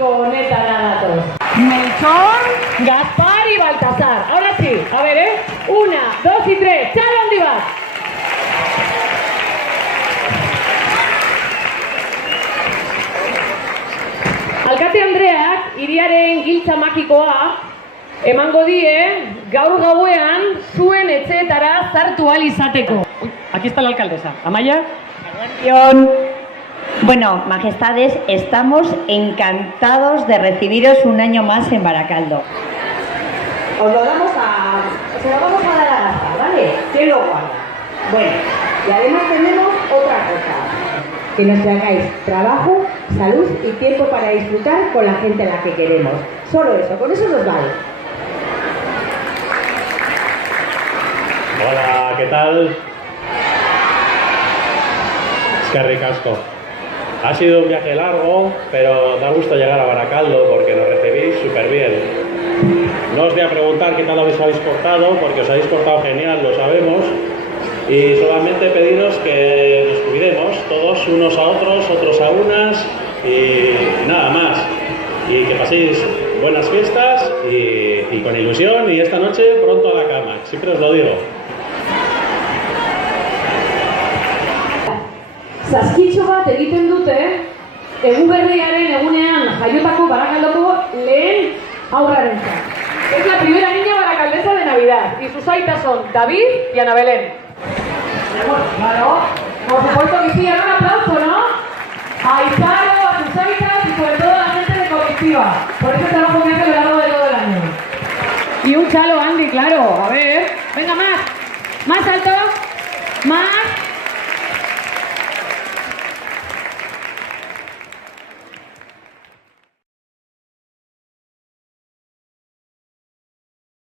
mágico honetara datos. Melchor, Gaspar y Baltasar. Ahora sí, a ver, 1, 2 y 3. ¡Txalo handi bat! Alkate Andreak hiriaren giltza magikoa emango die gaur gauean zuen etxeetara sartu ahal izateko. Aquí está la alcaldesa. Amaya. Bueno, majestades, estamos encantados de recibiros un año más en Baracaldo. Se lo vamos a dar a gastar, ¿vale? Que lo guarda. Bueno, y además tenemos otra cosa. Que nos traigáis trabajo, salud y tiempo para disfrutar con la gente a la que queremos. Solo eso, con eso nos vale. Hola, ¿qué tal? Eskerrik asko. Ha sido un viaje largo, pero da gusto llegar a Baracaldo porque nos recibís súper bien. No os voy a preguntar qué tal os habéis portado, porque os habéis portado genial, lo sabemos. Y solamente pediros que nos cuidemos, todos unos a otros, otros a unas, y nada más. Y que paséis buenas fiestas y con ilusión, y esta noche pronto a la cama, siempre os lo digo. Saskitxo bat egiten dute, Eguberriaren egunean jaiotako Barakaldoko lehen aurrarentzat. Es la primera niña baracaldesa de Navidad y sus aitas son David y Ana Belén. Claro, por supuesto que sí, hagan un aplauso, ¿no? A Izaro, a sus aitas y sobre todo a la gente de colectiva, por ese trabajo que hace a lo largo de todo el año. Y un chalo, Andy, claro, a ver, venga más alto, más.